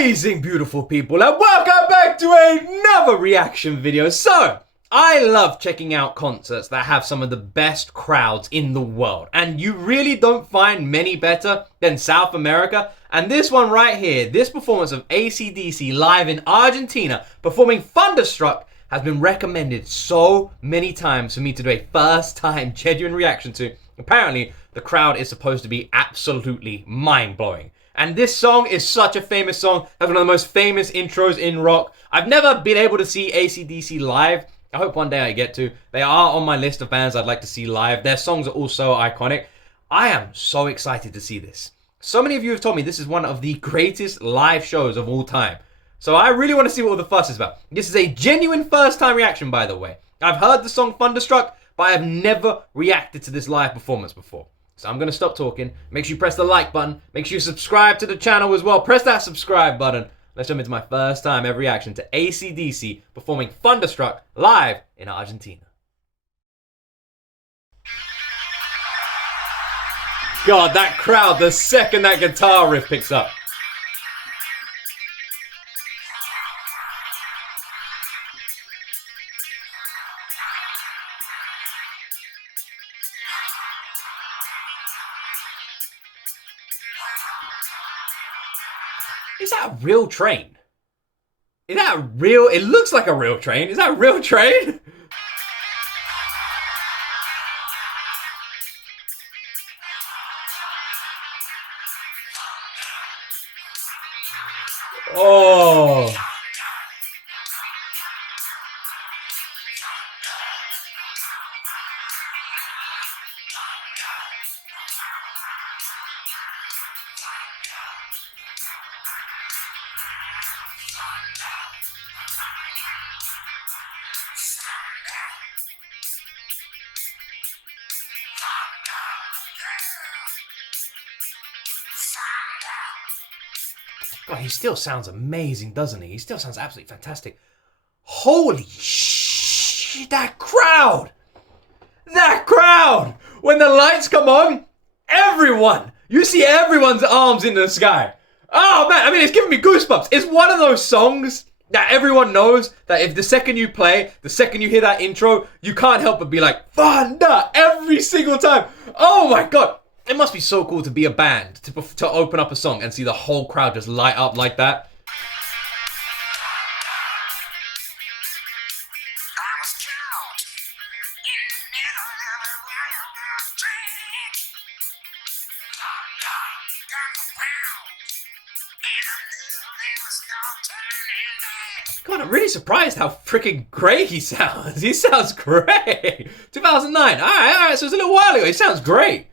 Amazing, beautiful people, and welcome back to another reaction video. So, I love checking out concerts that have some of the best crowds in the world, and you really don't find many better than South America. And this one right here, this performance of ACDC live in Argentina performing Thunderstruck, has been recommended so many times for me to do a first time genuine reaction to. Apparently, the crowd is supposed to be absolutely mind-blowing. And this song is such a famous song. That's one of the most famous intros in rock. I've never been able to see ACDC live. I hope one day I get to. They are on my list of bands I'd like to see live. Their songs are also iconic. I am so excited to see this. So many of you have told me this is one of the greatest live shows of all time. So I really want to see what all the fuss is about. This is a genuine first-time reaction, by the way. I've heard the song Thunderstruck, but I have never reacted to this live performance before. So I'm going to stop talking. Make sure you press the like button. Make sure you subscribe to the channel as well. Press that subscribe button. Let's jump into my first time ever reaction to ACDC performing Thunderstruck live in Argentina. God, that crowd, the second that guitar riff picks up. Is that a real train? Is that a real... It looks like a real train. Is that a real train? Oh. God, he still sounds amazing, doesn't he? He still sounds absolutely fantastic. Holy shit, that crowd! That crowd! When the lights come on, everyone! You see everyone's arms in the sky. Oh man, I mean, it's giving me goosebumps. It's one of those songs that everyone knows that if the second you play, the second you hear that intro, you can't help but be like, Thunder! Every single time. Oh my god. It must be so cool to be a band, to open up a song and see the whole crowd just light up like that. God, I'm really surprised how freaking great he sounds. He sounds great. 2009. All right, so it's a little while ago. He sounds great.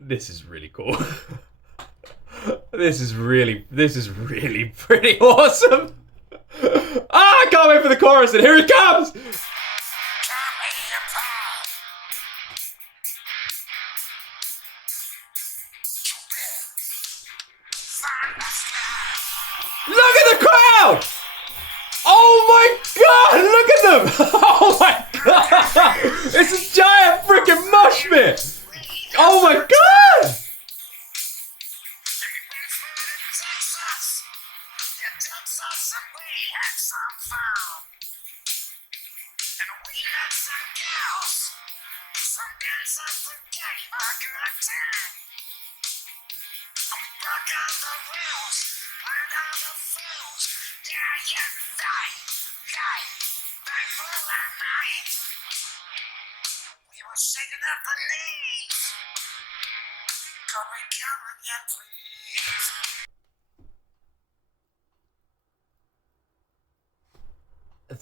This is really cool. This is really pretty awesome. Ah, I can't wait for the chorus, and here it comes! Look at the crowd! Oh my god, look at them! Oh my god! It's a giant freaking mosh pit! Oh my god!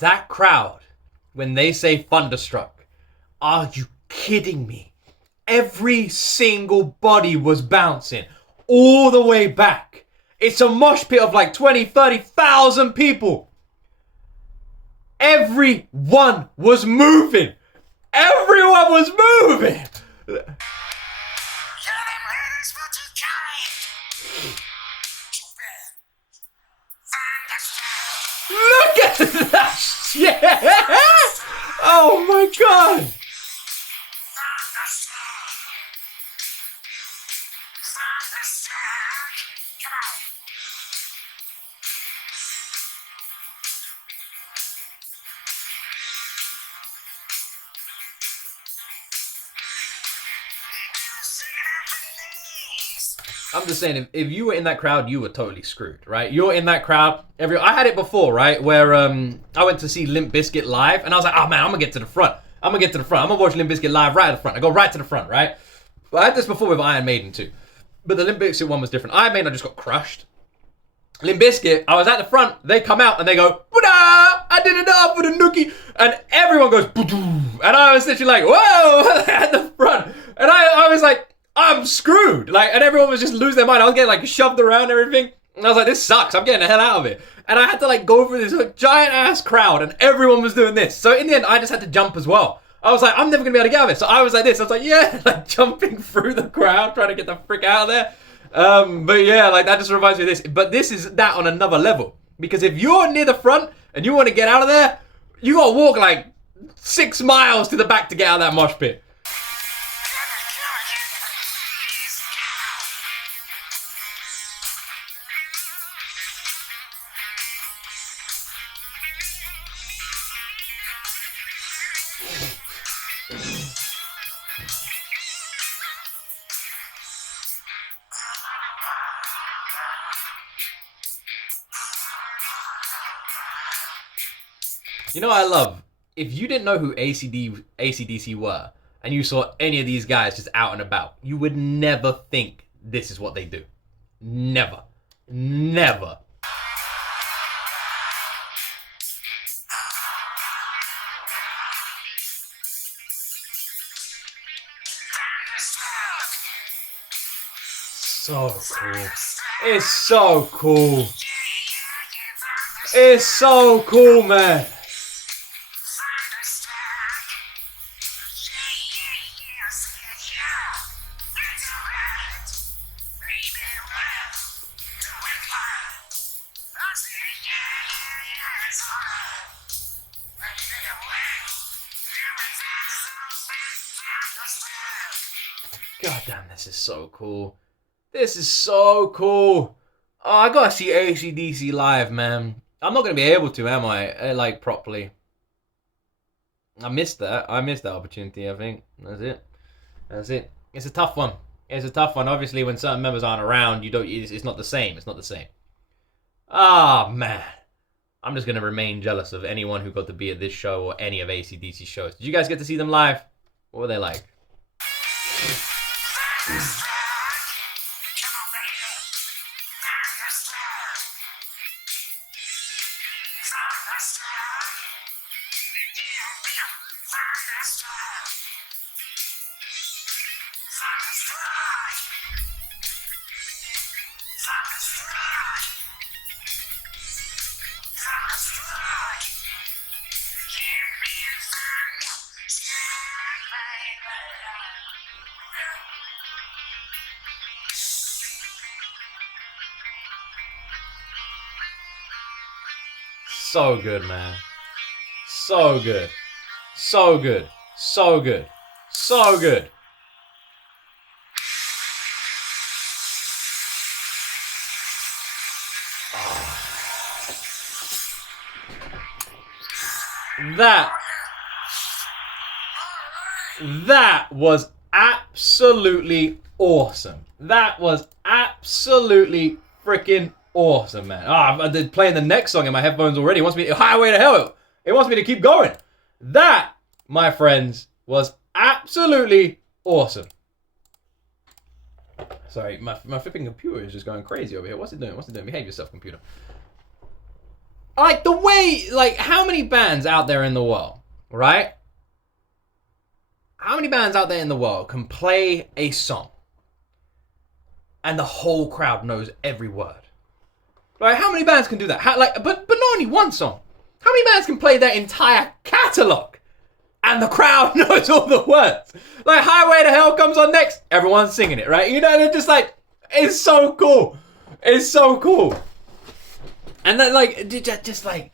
That crowd, when they say Thunderstruck, are you kidding me? Every single body was bouncing all the way back. It's a mosh pit of like 20, 30,000 people. Everyone was moving. Everyone was moving. Look at that shit! Oh my god! I'm just saying, if you were in that crowd, you were totally screwed, right? You're in that crowd. I had it before, right? Where I went to see Limp Bizkit live, and I was like, oh man, I'm gonna get to the front. I'm gonna watch Limp Bizkit live right at the front. I go right to the front, right? But I had this before with Iron Maiden too. But the Limp Bizkit one was different. Iron Maiden, I just got crushed. Limp Bizkit, I was at the front, they come out and they go, "Boodah! I did it up with a nookie," and everyone goes, "Boo-doo," and I was literally like, whoa, at the front, and I was like, I'm screwed, like, and everyone was just losing their mind. I was getting like shoved around and everything, and I was like, this sucks, I'm getting the hell out of it, and I had to like go through this giant ass crowd, and everyone was doing this, so in the end, I just had to jump as well. I was like, I'm never gonna be able to get out of it, so I was like this, I was like, yeah, like jumping through the crowd, trying to get the frick out of there. But yeah, like that just reminds me of this. But this is that on another level. Because if you're near the front and you want to get out of there, you gotta walk like 6 miles to the back to get out of that mosh pit. You know what I love? If you didn't know who ACDC were, and you saw any of these guys just out and about, you would never think this is what they do. Never. Never. So cool. It's so cool. It's so cool, man. God damn, this is so cool. This is so cool. Oh, I gotta see ACDC live, man. I'm not gonna be able to, am I? Like, properly. I missed that. I missed that opportunity, I think. That's it. That's it. It's a tough one. It's a tough one. Obviously, when certain members aren't around, you don't. It's not the same. It's not the same. Ah, man. I'm just gonna remain jealous of anyone who got to be at this show or any of ACDC's shows. Did you guys get to see them live? What were they like? So good, man. So good. So good. So good. So good. Oh. That was absolutely awesome. That was absolutely freaking awesome, man. I'm playing the next song in my headphones already. It wants me to highway to hell. It wants me to keep going. That, my friends, was absolutely awesome. Sorry, my flipping computer is just going crazy over here. What's it doing? What's it doing? Behave yourself, computer. Like, the way, like, how many bands out there in the world, right? How many bands out there in the world can play a song and the whole crowd knows every word? Right? How many bands can do that? But not only one song. How many bands can play their entire catalogue and the crowd knows all the words? Like Highway to Hell comes on next, everyone's singing it, right? You know, they're just like, it's so cool. It's so cool. And then like, just like,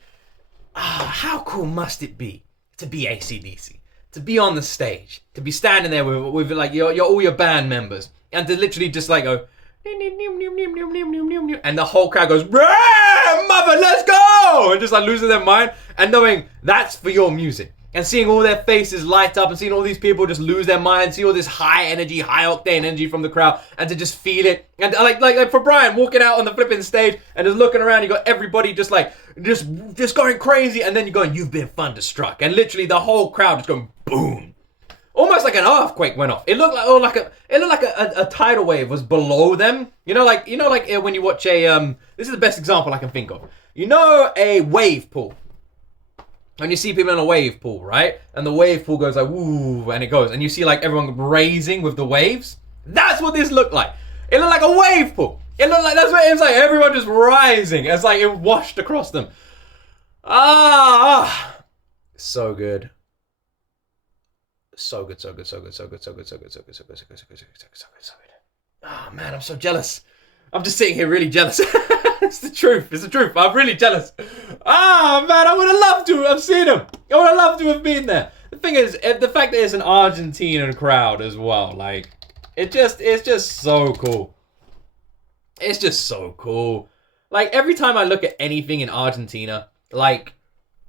how cool must it be to be ACDC? To be on the stage, to be standing there with like all your band members, and to literally just like go, and the whole crowd goes, mother, let's go! And just like losing their mind, and knowing that's for your music. And seeing all their faces light up and seeing all these people just lose their mind, see all this high energy, high octane energy from the crowd, and to just feel it. And like for Brian walking out on the flipping stage and just looking around, you got everybody just going crazy, and then you're going, you've been Thunderstruck. And literally the whole crowd just going boom. Almost like an earthquake went off. It looked like a tidal wave was below them. You know, like when you watch a this is the best example I can think of. You know, a wave pool. And you see people in a wave pool, right? And the wave pool goes like, woo, and it goes. And you see like everyone raising with the waves. That's what this looked like. It looked like a wave pool. It looked like, that's what it was like. Everyone just rising. It's like it washed across them. So good. So good. Oh man, I'm so jealous. I'm just sitting here really jealous. It's the truth. I'm really jealous. Man, I would have loved to have seen him. I would have loved to have been there. The thing is, the fact that it's an Argentinian crowd as well, like, it's just so cool. It's just so cool. Like, every time I look at anything in Argentina, like,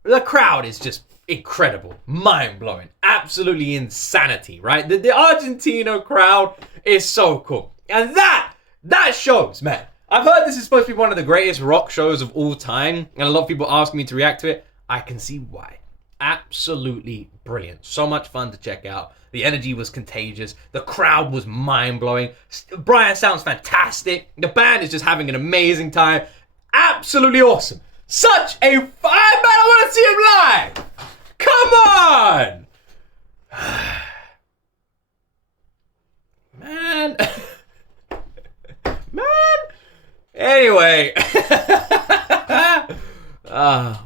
the crowd is just incredible, mind-blowing, absolutely insanity, right? The Argentina crowd is so cool. And that shows, man. I've heard this is supposed to be one of the greatest rock shows of all time, and a lot of people ask me to react to it. I can see why. Absolutely brilliant. So much fun to check out. The energy was contagious. The crowd was mind-blowing. Brian sounds fantastic. The band is just having an amazing time. Absolutely awesome. Such a man, I want to see him live. Come on. Man. Anyway.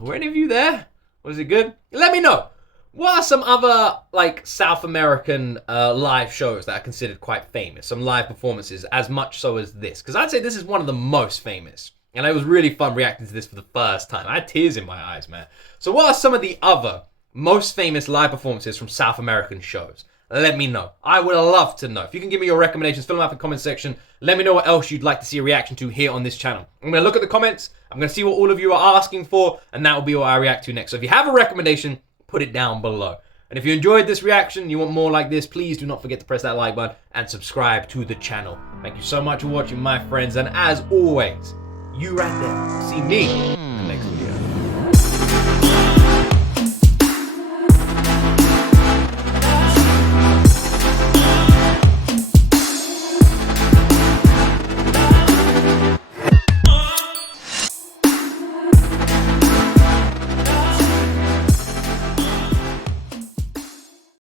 Were any of you there? Was it good? Let me know. What are some other, like, South American live shows that are considered quite famous? Some live performances, as much so as this? Because I'd say this is one of the most famous. And it was really fun reacting to this for the first time. I had tears in my eyes, man. So what are some of the other most famous live performances from South American shows? Let me know. I would love to know. If you can give me your recommendations, fill them up in the comment section. Let me know what else you'd like to see a reaction to here on this channel. I'm going to look at the comments. I'm going to see what all of you are asking for, and that will be what I react to next. So if you have a recommendation, put it down below. And if you enjoyed this reaction, you want more like this, please do not forget to press that like button and subscribe to the channel. Thank you so much for watching, my friends. And as always, you right there, see me in the next video.